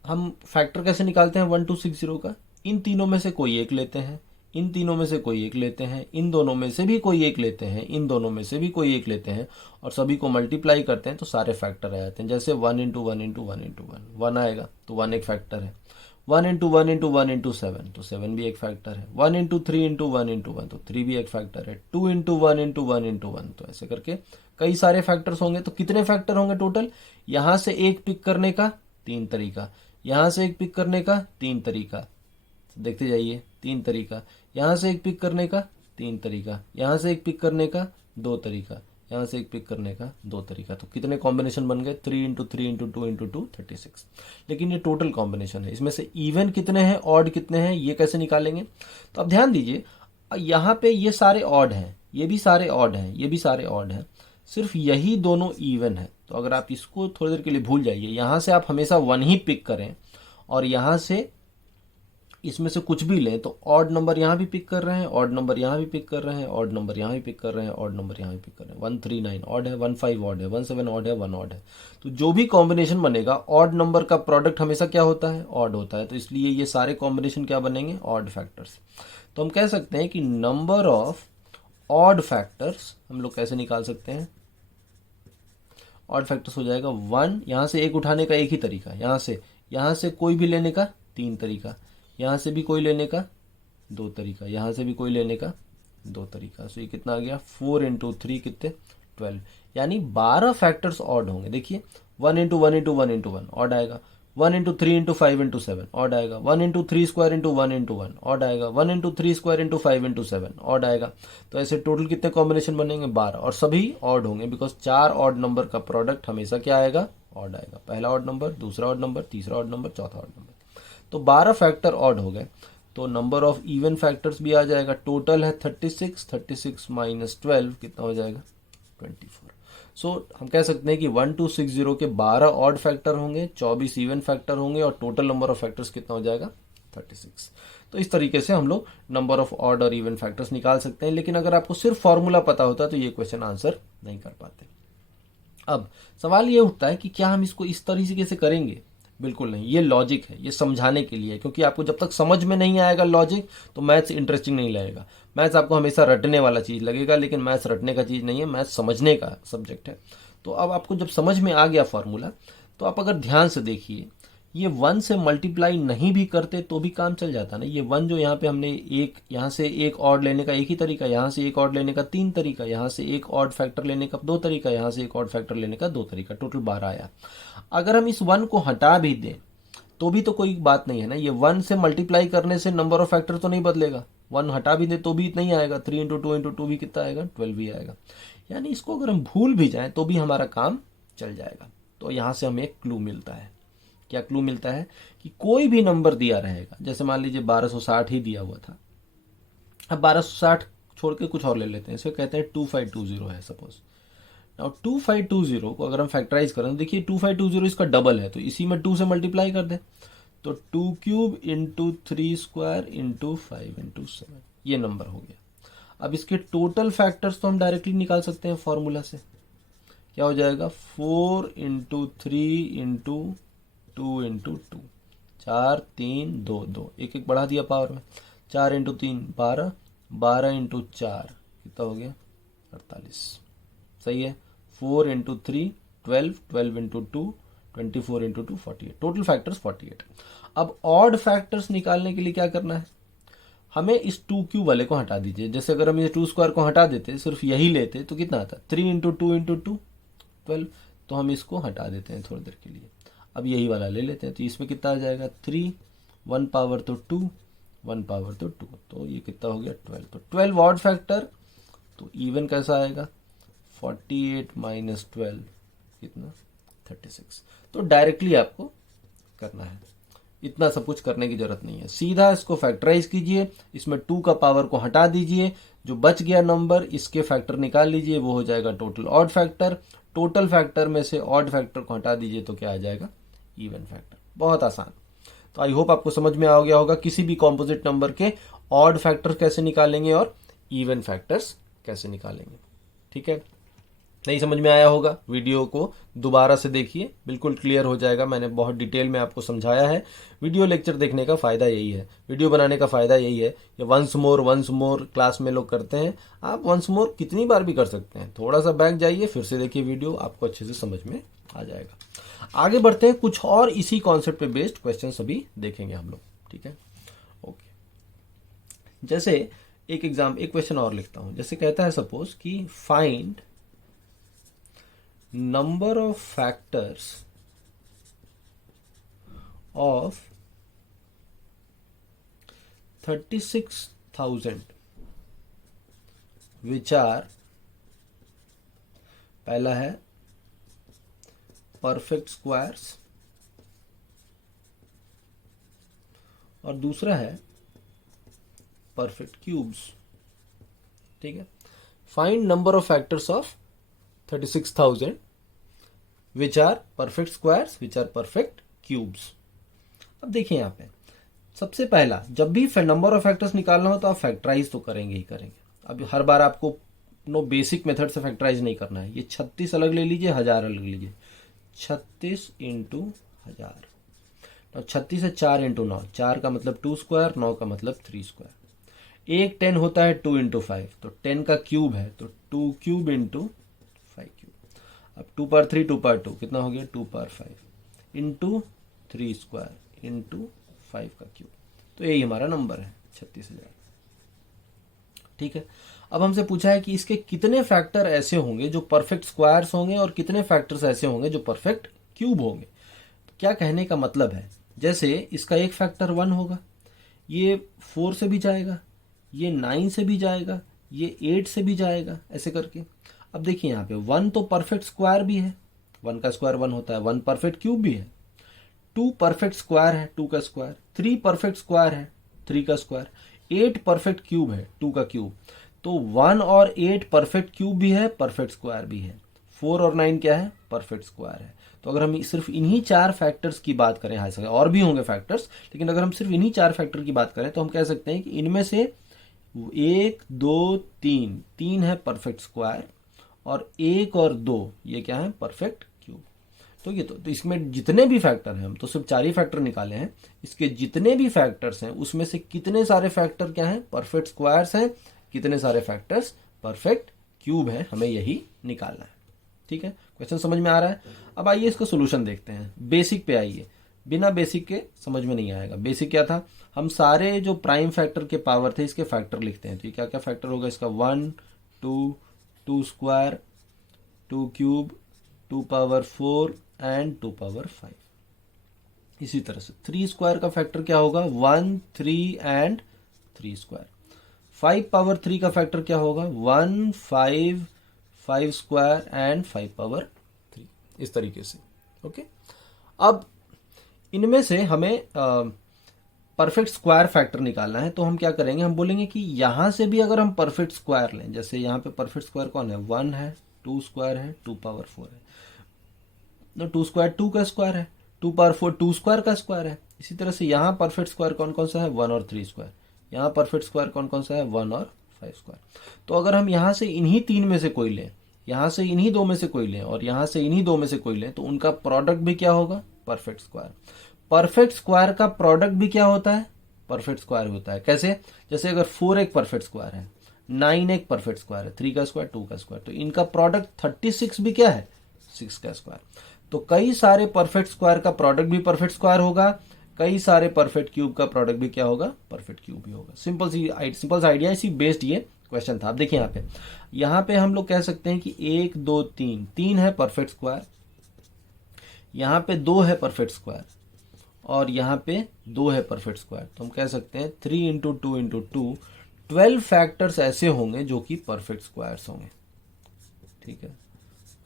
हम फैक्टर कैसे निकालते हैं 1260 का? इन तीनों में से कोई एक लेते हैं, इन तीनों में से कोई एक लेते हैं, इन दोनों में से भी कोई एक लेते हैं, इन दोनों में से भी कोई एक लेते हैं, और सभी को मल्टीप्लाई करते हैं तो सारे फैक्टर आ जाते हैं। जैसे 1 इंटू 1 इंटू 1 इंटू 1 आएगा तो 1 एक फैक्टर है, 1 इंटू 1 इंटू 1 इंटू 7 तो 7 भी एक फैक्टर है, 1 इंटू 3 इंटू 1 इंटू 1 तो 3 भी एक फैक्टर है, 2 इंटू 1 इंटू 1 इंटू 1, तो ऐसे करके कई सारे फैक्टर्स होंगे। तो कितने फैक्टर होंगे टोटल? यहां से एक पिक करने का 3 तरीका, यहां से एक पिक करने का 3 तरीका, देखते जाइए 3 तरीका, यहां से एक पिक करने का 3 तरीका, यहां से एक पिक करने का 2 तरीका, यहां से एक पिक करने का 2 तरीका। तो कितने कॉम्बिनेशन बन गए? 3 इंटू 3 इंटू 2 इंटू 2 36। लेकिन ये टोटल कॉम्बिनेशन है, इसमें से इवन कितने हैं ऑड कितने हैं ये कैसे निकालेंगे? तो अब ध्यान दीजिए, यहाँ पे ये सारे ऑड हैं, ये भी सारे ऑड हैं, ये भी सारे ऑड हैं, सिर्फ यही दोनों इवन है। तो अगर आप इसको थोड़ी देर के लिए भूल जाइए, यहां से आप हमेशा 1 ही पिक करें और यहां से इसमें से कुछ भी लें तो ऑड नंबर यहाँ भी पिक कर रहे हैं, ऑड नंबर यहाँ भी पिक कर रहे हैं, ऑड नंबर यहाँ भी पिक कर रहे हैं, ऑड नंबर यहाँ भी पिक कर रहे हैं। 139 ऑड है, 15 ऑड है, 17 ऑड है, 1 ऑड है। तो जो भी कॉम्बिनेशन बनेगा ऑड नंबर का प्रोडक्ट हमेशा क्या होता है? ऑड होता है। तो इसलिए ये सारे कॉम्बिनेशन क्या बनेंगे? Odd factors. तो हम कह सकते हैं कि नंबर ऑफ ऑड फैक्टर्स हम लोग कैसे निकाल सकते हैं? ऑड फैक्टर्स हो जाएगा 1, यहाँ से एक उठाने का एक ही तरीका, यहाँ से कोई भी लेने का 3 तरीका, यहाँ से भी कोई लेने का 2 तरीका, यहाँ से भी कोई लेने का 2 तरीका। सो ये कितना आ गया? 4 इंटू 3 कितने? 12, यानी 12 फैक्टर्स ऑड होंगे। देखिए 1 इंटू 1 इंटू 1 इंटू 1 ऑड आएगा, 1 इंटू 3 इंटू 5 इंटू 7 ऑड आएगा, 1 into 3 square into 1 into 1 odd आएगा, 1 into 3 square into 5 into 7 odd आएगा। तो ऐसे टोटल कितने कॉम्बिनेशन बनेंगे? 12, और सभी ऑड होंगे बिकॉज 4 ऑड नंबर का प्रोडक्ट हमेशा क्या आएगा? ऑड आएगा। पहला ऑड नंबर, दूसरा ऑड नंबर, तीसरा ऑड नंबर, चौथा ऑड नंबर। तो 12 फैक्टर ऑड हो गए, तो नंबर ऑफ इवन फैक्टर्स भी आ जाएगा। टोटल है 36, 36 माइनस 12 कितना हो जाएगा? 24। सो हम कह सकते हैं कि 1260 के 12 ऑड फैक्टर होंगे, 24 इवन फैक्टर होंगे, और टोटल नंबर ऑफ फैक्टर्स कितना हो जाएगा? 36। तो इस तरीके से हम लोग नंबर ऑफ ऑड और इवन फैक्टर्स निकाल सकते हैं। लेकिन अगर आपको सिर्फ फॉर्मूला पता होता है तो ये क्वेश्चन आंसर नहीं कर पाते। अब सवाल ये उठता है कि क्या हम इसको इस तरीके से करेंगे? बिल्कुल नहीं, ये लॉजिक है, ये समझाने के लिए है, क्योंकि आपको जब तक समझ में नहीं आएगा लॉजिक तो मैथ्स इंटरेस्टिंग नहीं लगेगा। मैथ्स आपको हमेशा रटने वाला चीज़ लगेगा, लेकिन मैथ्स रटने का चीज़ नहीं है, मैथ्स समझने का सब्जेक्ट है। तो अब आपको जब समझ में आ गया फॉर्मूला, तो आप अगर ध्यान से देखिए, ये 1 से मल्टीप्लाई नहीं भी करते तो भी काम चल जाता ना। ये 1 जो यहाँ पे हमने एक, यहाँ से एक ऑड लेने का एक ही तरीका, यहाँ से एक ऑड लेने का 3 तरीका, यहाँ से एक ऑड फैक्टर लेने का 2 तरीका, यहाँ से एक ऑड फैक्टर लेने का 2 तरीका, टोटल 12 आया। अगर हम इस 1 को हटा भी दें तो भी तो कोई बात नहीं है ना। ये 1 से मल्टीप्लाई करने से नंबर ऑफ फैक्टर तो नहीं बदलेगा, 1 हटा भी दे तो भी इतना ही आएगा, 3 इंटू 2 इंटू 2 भी कितना आएगा? 12 भी आएगा। यानी इसको अगर हम भूल भी जाएं तो भी हमारा काम चल जाएगा। तो यहाँ से हमें एक क्लू मिलता है। क्या क्लू मिलता है? कि कोई भी नंबर दिया रहेगा, जैसे मान लीजिए 1260 ही दिया हुआ था, अब 1260 छोड़ के कुछ और ले लेते हैं, इसे कहते हैं 2520 है सपोज। नाउ 2520 को अगर हम फैक्टराइज करें तो देखिए 2520 इसका डबल है, तो इसी में 2 से मल्टीप्लाई कर दें, तो 2 cube into 3 square into 5 into 7, ये नंबर हो गया। अब इसके टोटल फैक्टर्स तो हम डायरेक्टली निकाल सकते हैं फॉर्मूला से। क्या हो जाएगा? 4 इंटू 3 इंटू 2 इंटू 2, 4 3 2 2, एक एक बढ़ा दिया पावर में, 4 इंटू 3 12, 12 इंटू 4 कितना हो गया? 48। सही है। 4 into 3 12, 12 into 2 24 into 2 48, total factors 48। अब ऑड फैक्टर्स निकालने के लिए क्या करना है? हमें इस 2 क्यूब वाले को हटा दीजिए। जैसे अगर हम ये 2 स्क्वायर को हटा देते, सिर्फ यही लेते, तो कितना आता? 3 इंटू 2 इंटू 2 12, तो हम इसको हटा देते हैं थोड़ी देर के लिए। अब यही वाला ले लेते हैं, तो इसमें कितना आ जाएगा? 3, 1 पावर तो 2, 1 पावर तो 2, तो ये कितना हो गया? 12। तो 12 ऑड फैक्टर तो इवन कैसा आएगा, 48 माइनस 12 कितना, 36। तो डायरेक्टली आपको करना है, इतना सब कुछ करने की जरूरत नहीं है, सीधा इसको फैक्टराइज कीजिए, इसमें 2 का पावर को हटा दीजिए, जो बच गया नंबर इसके फैक्टर निकाल लीजिए, वो हो जाएगा total odd factor. Total factor में से ऑड फैक्टर को हटा दीजिए तो क्या आ जाएगा, इवन फैक्टर। बहुत आसान। तो आई होप आपको समझ में आ गया होगा किसी भी कॉम्पोजिट नंबर के ऑड फैक्टर कैसे निकालेंगे और इवन फैक्टर्स कैसे निकालेंगे। ठीक है, नहीं समझ में आया होगा, वीडियो को दोबारा से देखिए, बिल्कुल क्लियर हो जाएगा। मैंने बहुत डिटेल में आपको समझाया है। वीडियो लेक्चर देखने का फ़ायदा यही है, वीडियो बनाने का फ़ायदा यही है कि वंस मोर क्लास में लोग करते हैं, आप वंस मोर कितनी बार भी कर सकते हैं। थोड़ा सा बैक जाइए, फिर से देखिए वीडियो, आपको अच्छे से समझ में आ जाएगा। आगे बढ़ते हैं, कुछ और इसी कॉन्सेप्ट पे बेस्ड क्वेश्चन अभी देखेंगे हम लोग। ठीक है, ओके। जैसे एक क्वेश्चन और लिखता हूं। जैसे कहता है सपोज कि find number of factors of 36,000 which are, पहला है परफेक्ट स्क्वायर्स और दूसरा है परफेक्ट क्यूब्स। ठीक है, find number of factors of 36,000 which are perfect squares which are perfect cubes। अब देखिए यहाँ पे सबसे पहला, जब भी नंबर ऑफ फैक्टर्स निकालना हो तो आप फैक्टराइज तो करेंगे ही करेंगे। अब हर बार आपको नो बेसिक मेथड से फैक्टराइज नहीं करना है। ये 36 अलग ले लीजिए, 1000 अलग लीजिए, 36 इंटू 1000। तो 36 है 4 इंटू 9, 4 का मतलब 2 स्क्वायर, 9 का मतलब 3 स्क्वायर। एक 10 होता है 2 इंटू 5, तो 10 का क्यूब है तो 2 क्यूब इंटू 5 क्यूब। अब 2 पावर 3 2 पावर 2 कितना हो गया, 2 पावर 5 इंटू 3 स्क्वायर इंटू 5 का क्यूब। तो यही हमारा नंबर है 36,000। ठीक है, अब हमसे पूछा है कि इसके कितने फैक्टर ऐसे होंगे जो परफेक्ट स्क्वायर्स होंगे और कितने फैक्टर्स ऐसे होंगे जो परफेक्ट क्यूब होंगे। क्या कहने का मतलब है, जैसे इसका एक फैक्टर 1 होगा, ये 4 से भी जाएगा, ये 9 से भी जाएगा, ये 8 से भी जाएगा, ऐसे करके। अब देखिए यहाँ पे 1 तो परफेक्ट स्क्वायर भी है, 1 का स्क्वायर 1 होता है, 1 परफेक्ट क्यूब भी है, 2 परफेक्ट स्क्वायर है, 2 का स्क्वायर, 3 परफेक्ट स्क्वायर है, 3 का स्क्वायर, 8 परफेक्ट क्यूब है, 2 का क्यूब। तो 1 और 8 परफेक्ट क्यूब भी है, परफेक्ट स्क्वायर भी है। 4 और 9 क्या है, परफेक्ट स्क्वायर है। तो अगर हम सिर्फ इन्हीं 4 फैक्टर्स की बात करें, हाई सकते और भी होंगे फैक्टर्स, लेकिन अगर हम सिर्फ इन्हीं 4 फैक्टर की बात करें तो हम कह सकते हैं कि इनमें से 1 2 3 है परफेक्ट स्क्वायर और 1 और 2 ये क्या है, परफेक्ट क्यूब। तो ये तो इसमें जितने भी फैक्टर हैं, हम तो सिर्फ 4 ही फैक्टर निकाले हैं, इसके जितने भी फैक्टर्स हैं उसमें से कितने सारे फैक्टर क्या हैं, परफेक्ट स्क्वायर्स हैं, कितने सारे फैक्टर्स परफेक्ट क्यूब हैं, हमें यही निकालना है। ठीक है, क्वेश्चन समझ में आ रहा है। अब आइए इसका सोल्यूशन देखते हैं। बेसिक पे आइए, बिना बेसिक के समझ में नहीं आएगा। बेसिक क्या था, हम सारे जो प्राइम फैक्टर के पावर थे इसके फैक्टर लिखते हैं। तो क्या क्या फैक्टर होगा इसका, 1 2 2 square, 2 cube, 2 power 4 and 2 power 5। इसी तरह से 3 स्क्वायर का फैक्टर क्या होगा, 1 3 एंड 3 स्क्वायर। 5 पावर 3 का फैक्टर क्या होगा, 1 5 5 स्क्वायर एंड 5 पावर 3। इस तरीके से। ओके, अब इनमें से हमें परफेक्ट स्क्वायर फैक्टर निकालना है। तो हम क्या करेंगे, हम बोलेंगे कि यहां से भी अगर हम परफेक्ट स्क्वायर लें, जैसे यहाँ पे परफेक्ट स्क्वायर कौन है, 1 है, 2 स्क्वायर है, 2 पावर 4 है, तो 2 स्क्वायर 2 का स्क्वायर है, 2 पावर 4 2 स्क्वायर का स्क्वायर है। इसी तरह से यहाँ परफेक्ट स्क्वायर कौन कौन सा है, 1 और 3 स्क्वायर। यहाँ परफेक्ट स्क्वायर कौन कौन सा है, 1 और 5 स्क्वायर। तो अगर हम यहाँ से इन्हीं 3 में से कोई लें, यहाँ से इन्हीं 2 में से कोई लें और यहाँ से इन्हीं 2 में से कोई लें, तो उनका प्रोडक्ट भी क्या होगा, परफेक्ट स्क्वायर। परफेक्ट स्क्वायर का प्रोडक्ट भी क्या होता है, परफेक्ट स्क्वायर होता है। कैसे, जैसे अगर 4 एक परफेक्ट स्क्वायर है, 9 एक परफेक्ट स्क्वायर है, 3 का स्क्वायर 2 का स्क्वायर, तो इनका प्रोडक्ट 36 भी क्या है, 6 का स्क्वायर। तो कई सारे परफेक्ट स्क्वायर का प्रोडक्ट भी परफेक्ट स्क्वायर होगा, कई सारे परफेक्ट क्यूब का प्रोडक्ट भी क्या होगा, परफेक्ट क्यूब भी होगा। सिंपल सा आइडिया, इसी बेस्ड ये क्वेश्चन था। अब देखिए यहाँ पे हम लोग कह सकते हैं कि 1 2 3 है परफेक्ट स्क्वायर, यहाँ पे 2 है परफेक्ट स्क्वायर और यहाँ पे 2 है परफेक्ट स्क्वायर। तो हम कह सकते हैं 3 इंटू 2 इंटू 2 12 फैक्टर्स ऐसे होंगे जो कि परफेक्ट स्क्वायर्स होंगे। ठीक है,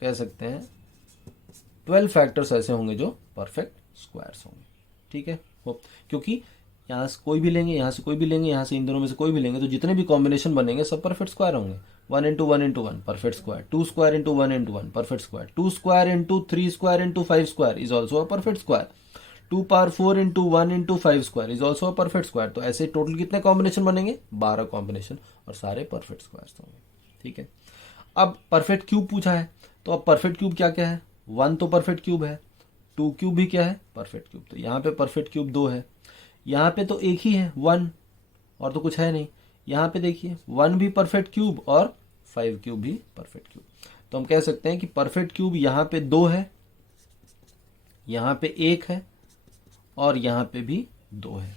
कह सकते हैं 12 फैक्टर्स ऐसे होंगे जो परफेक्ट स्क्वायर्स होंगे। ठीक है, क्योंकि यहाँ से कोई भी लेंगे, यहाँ से कोई भी लेंगे, यहाँ से इन दोनों में से कोई भी लेंगे, तो जितने भी कॉम्बिनेशन बनेंगे सब परफेक्ट स्क्वायर होंगे। 1 into 1 into 1 perfect square, 2 square into 1 into 1 perfect square, 2 square into 3 square into 5 square is also a perfect square, 2 power 4 into 1 into 5 square is also a perfect square. तो ऐसे टोटल कितने कॉम्बिनेशन बनेंगे? 12 कॉम्बिनेशन, और सारे परफेक्ट स्क्वायर्स होंगे। ठीक है, अब परफेक्ट क्यूब पूछा है, तो अब परफेक्ट क्यूब क्या क्या है? 1 तो परफेक्ट क्यूब है, 2 क्यूब भी क्या है? Perfect cube. तो यहाँ पे परफेक्ट क्यूब 2 है, यहाँ पे तो एक ही है 1, और तो कुछ है नहीं। यहाँ पे देखिए 1 भी परफेक्ट क्यूब और 5 क्यूब भी परफेक्ट क्यूब। तो हम कह सकते हैं कि परफेक्ट क्यूब यहाँ पे 2 है, यहाँ पे 1 है, और यहाँ पे भी 2 है।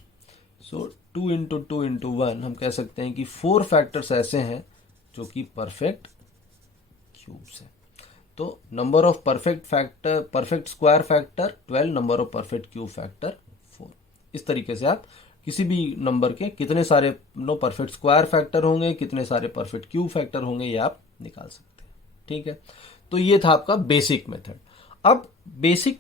सो 2 इंटू 2 इंटू 1 हम कह सकते हैं कि 4 फैक्टर्स ऐसे हैं जो कि परफेक्ट क्यूब्स है। तो number of perfect square factor 12, number of perfect cube factor 4। इस तरीके से आप किसी भी नंबर के कितने सारे परफेक्ट स्क्वायर फैक्टर होंगे, कितने सारे परफेक्ट क्यूब फैक्टर होंगे, ये आप निकाल सकते हैं। ठीक है, तो ये था आपका बेसिक मेथड। अब बेसिक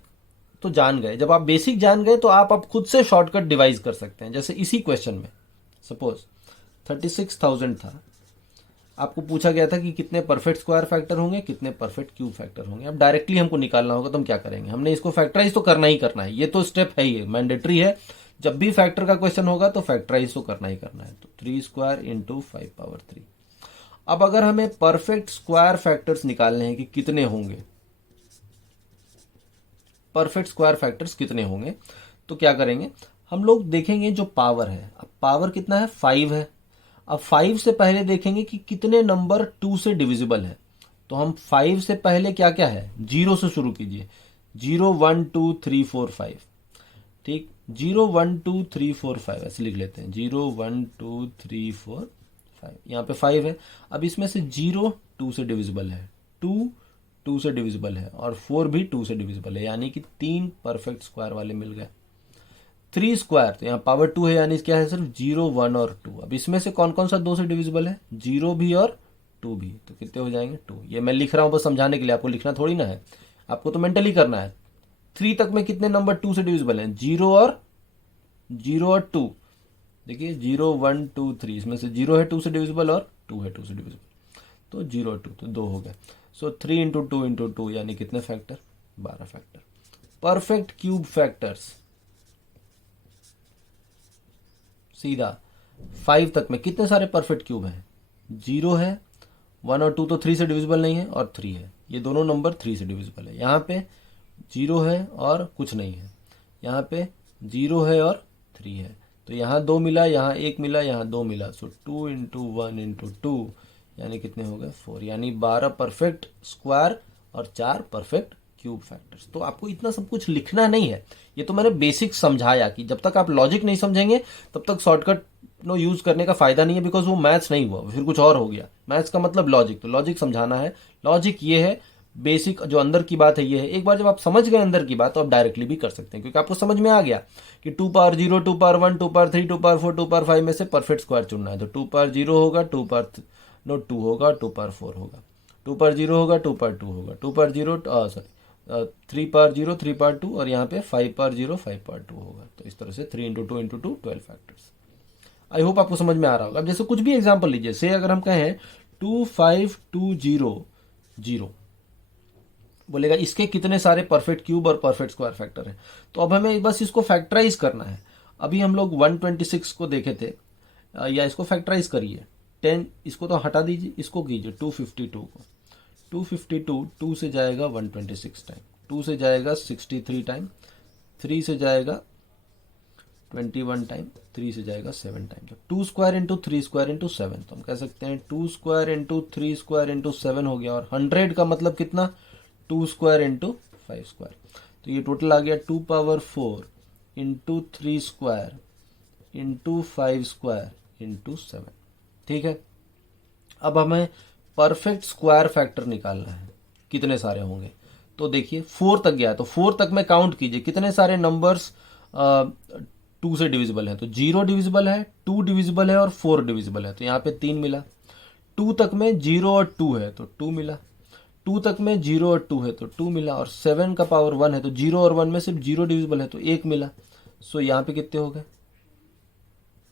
तो जान गए, जब आप बेसिक जान गए तो आप अब खुद से शॉर्टकट डिवाइस कर सकते हैं। जैसे इसी क्वेश्चन में सपोज 36,000 था, आपको पूछा गया था कि कितने परफेक्ट स्क्वायर फैक्टर होंगे, कितने परफेक्ट क्यूब फैक्टर होंगे। अब डायरेक्टली हमको निकालना होगा, तो हम क्या करेंगे? हमने इसको फैक्टराइज तो करना ही करना है, ये तो स्टेप है, ये मैंडेटरी है। जब भी फैक्टर का क्वेश्चन होगा तो फैक्टराइज तो करना ही करना है। तो 3 स्क्वायर इंटू 5 पावर 3। अब अगर हमें परफेक्ट स्क्वायर फैक्टर्स निकालने हैं कि कितने होंगे, परफेक्ट स्क्वायर फैक्टर्स कितने होंगे, तो क्या करेंगे? हम लोग देखेंगे जो पावर है। अब पावर कितना है? 5 है। अब 5 से पहले देखेंगे कि कितने नंबर 2 से डिविजिबल है। तो हम 5 से पहले क्या क्या है? 0 से शुरू कीजिए। 0 1 2 3 4 5। ठीक, 0 1 2 3 4 5 ऐसे लिख लेते हैं। 0 1 2 3 4 5, यहाँ पे 5 है। अब इसमें से 0 2 से डिविजिबल है, 2 2 से डिविजिबल है, और 4 भी 2 से डिविजिबल है, यानी कि 3 परफेक्ट स्क्वायर वाले मिल गए। 3 स्क्वायर, तो यहाँ पावर 2 है, यानी क्या है? सिर्फ 0 1 और 2। अब इसमें से कौन कौन सा 2 से डिविजिबल है? 0 भी और 2 भी। तो कितने हो जाएंगे? 2। ये मैं लिख रहा हूँ बस समझाने के लिए, आपको लिखना थोड़ी ना है, आपको तो मेंटली करना है। 3 तक में कितने नंबर 2 से डिविजिबल हैं? 0 और 2। देखिए 0 1 2 3, इसमें से 0 है 2 से डिविजिबल और 2 है 2 से डिविजिबल, तो 0 2, तो 2 हो गए। सो 3 इंटू 2 इंटू 2 यानी कितने factor? 12 factor. Perfect cube factors सीधा 5 तक में कितने सारे परफेक्ट क्यूब हैं? 0 है, 1 और 2 तो 3 से डिविजिबल नहीं है, और 3 है, ये दोनों नंबर 3 से डिविजिबल है। यहाँ पे 0 है और कुछ नहीं है, यहाँ पे 0 है और 3 है, तो यहाँ 2 मिला, यहाँ 1 मिला, यहाँ 2 मिला। सो 2 इंटू 1 इंटू 2 यानी कितने हो गए? 4, यानी 12 परफेक्ट स्क्वायर और 4 परफेक्ट क्यूब फैक्टर्स। तो आपको इतना सब कुछ लिखना नहीं है, ये तो मैंने बेसिक समझाया कि जब तक आप लॉजिक नहीं समझेंगे तब तक शॉर्टकट यूज करने का फायदा नहीं है, बिकॉज वो मैथ्स नहीं हुआ, फिर कुछ और हो गया। मैथ्स का मतलब लॉजिक, तो लॉजिक समझाना है। लॉजिक ये है, बेसिक जो अंदर की बात है ये है। एक बार जब आप समझ गए अंदर की बात, तो आप डायरेक्टली भी कर सकते हैं, क्योंकि आपको समझ में आ गया कि 2 power 0, 2 power 1, 2 power 3, 2 power 4, 2 power 5 में से परफेक्ट स्क्वायर चुनना है। तो 2 पावर 0 होगा, 2 पावर 2 होगा, 2 पावर 4 होगा, 2 पावर 0 होगा, 2 पावर 2 होगा, 2 पावर 0 3 पावर 0, 3 पावर 2, और यहाँ पे 5 पावर 0, 5 पावर 2 होगा। तो इस तरह से 3 into 2 into 2 12 factors. I hope आपको समझ में आ रहा होगा। अब जैसे कुछ भी एग्जांपल लीजिए, से अगर हम कहें 2 5 2 0 0, बोलेगा इसके कितने सारे परफेक्ट क्यूब और परफेक्ट स्क्वायर फैक्टर हैं। तो अब हमें बस इसको फैक्टराइज करना है। अभी हम लोग 126 को देखे थे, या इसको फैक्टराइज करिए। 10, इसको तो हटा दीजिए, इसको कीजिए 252 को। 252 2 से जाएगा 126 टाइम, 2 से जाएगा 63 टाइम, 3 से जाएगा 21 टाइम, 3 से जाएगा 7 टाइम। तो 2 स्क्वायर इंटू 3 स्क्वायर इंटू 7, तो हम कह सकते हैं 2 स्क्वायर इंटू 3 स्क्वायर इंटू 7 हो गया। और 100 का मतलब कितना? 2 स्क्वायर इंटू 5 स्क्वायर। तो ये टोटल आ गया 2 power 4 into 3 square into 5 square into 7। ठीक है, अब हमें परफेक्ट स्क्वायर फैक्टर निकालना है, कितने सारे होंगे। तो देखिए 4 तक गया, तो 4 तक में काउंट कीजिए कितने सारे नंबर्स 2 से डिविजिबल है, तो 0 डिविजिबल है, 2 डिविजिबल है और 4 डिविजिबल है, तो यहाँ पे 3 मिला। 2 तक में 0 और 2 है तो 2 मिला। 2 तक में 0 और 2 है तो 2 मिला। और 7 का पावर 1 है तो 0 और 1 में सिर्फ 0 डिविजिबल है तो 1 मिला। सो यहाँ पे कितने हो गए?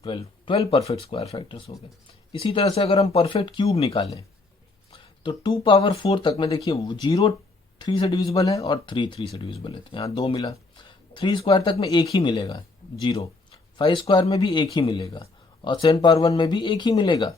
12 परफेक्ट स्क्वायर फैक्टर्स हो गए। इसी तरह से अगर हम परफेक्ट क्यूब निकालें तो 2 पावर 4 तक में देखिए 0 3 से डिविजिबल है और 3 3 से डिविजिबल है, तो यहाँ 2 मिला। 3 स्क्वायर तक में एक ही मिलेगा 0, 5 स्क्वायर में भी एक ही मिलेगा और 7 पावर 1 में भी एक ही मिलेगा।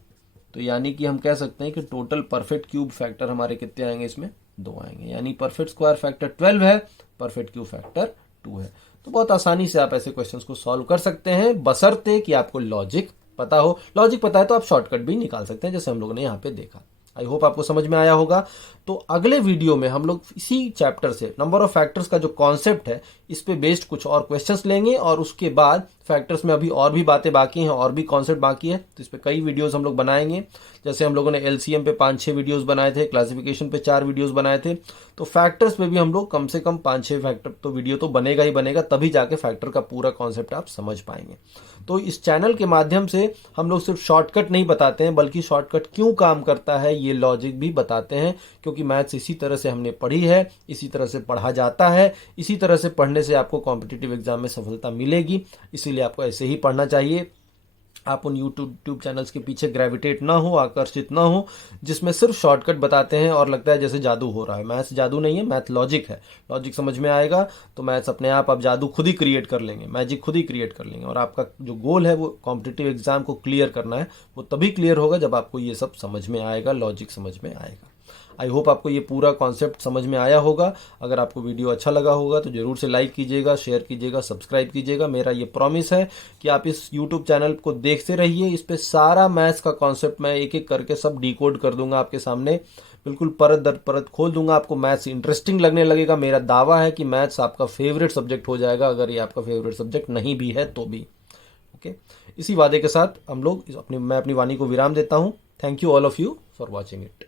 तो यानी कि हम कह सकते हैं कि टोटल परफेक्ट क्यूब फैक्टर हमारे कितने आएंगे? इसमें 2 आएंगे। यानी परफेक्ट स्क्वायर फैक्टर 12 है, परफेक्ट क्यूब फैक्टर 2 है। तो बहुत आसानी से आप ऐसे क्वेश्चंस को सॉल्व कर सकते हैं, बशर्ते कि आपको लॉजिक पता हो। लॉजिक पता है तो आप शॉर्टकट भी निकाल सकते हैं, जैसे हम लोगों ने यहाँ पे देखा। आई होप आपको समझ में आया होगा। तो अगले वीडियो में हम लोग इसी चैप्टर से नंबर ऑफ फैक्टर्स का जो कॉन्सेप्ट है इस पे बेस्ड कुछ और क्वेश्चंस लेंगे, और उसके बाद फैक्टर्स में अभी और भी बातें बाकी हैं, और भी कॉन्सेप्ट बाकी है, तो इस पे कई वीडियोस हम लोग बनाएंगे। जैसे हम लोगों ने एलसीएम पे 5-6 वीडियोस बनाए थे, क्लासिफिकेशन पे 4 वीडियोस बनाए थे, तो फैक्टर्स पे भी हम लोग कम से कम 5-6 फैक्टर तो वीडियो तो बनेगा ही बनेगा, तभी जाके फैक्टर का पूरा कॉन्सेप्ट आप समझ पाएंगे। तो इस चैनल के माध्यम से हम लोग सिर्फ शॉर्टकट नहीं बताते हैं, बल्कि शॉर्टकट क्यों काम करता है ये लॉजिक भी बताते हैं, क्योंकि मैथ्स इसी तरह से हमने पढ़ी है, इसी तरह से पढ़ा जाता है, इसी तरह से पढ़ने से आपको कॉम्पिटिटिव एग्जाम में सफलता मिलेगी। इसीलिए आपको ऐसे ही पढ़ना चाहिए। आप उन यूट्यूब चैनल्स के पीछे ग्रेविटेट ना हो, आकर्षित ना हो, जिसमें सिर्फ शॉर्टकट बताते हैं और लगता है जैसे जादू हो रहा है। मैथ्स जादू नहीं है, मैथ लॉजिक है। लॉजिक समझ में आएगा तो मैथ्स अपने आप जादू खुद ही क्रिएट कर लेंगे, मैजिक खुद ही क्रिएट कर लेंगे। और आपका जो गोल है वो कॉम्पिटिटिव एग्जाम को क्लियर करना है, वो तभी क्लियर होगा जब आपको ये सब समझ में आएगा, लॉजिक समझ में आएगा। आई होप आपको ये पूरा कॉन्सेप्ट समझ में आया होगा। अगर आपको वीडियो अच्छा लगा होगा तो जरूर से लाइक कीजिएगा, शेयर कीजिएगा, सब्सक्राइब कीजिएगा। मेरा ये प्रॉमिस है कि आप इस यूट्यूब चैनल को देखते रहिए। इस पे सारा मैथ्स का कॉन्सेप्ट मैं एक एक करके सब डिकोड कर दूंगा आपके सामने, बिल्कुल परत दर परत खोल दूंगा। आपको मैथ्स इंटरेस्टिंग लगने लगेगा। मेरा दावा है कि मैथ्स आपका फेवरेट सब्जेक्ट हो जाएगा, अगर ये आपका फेवरेट सब्जेक्ट नहीं भी है तो भी। ओके, इसी वादे के साथ हम लोग मैं अपनी वाणी को विराम देता हूँ। Thank you all of you for watching it.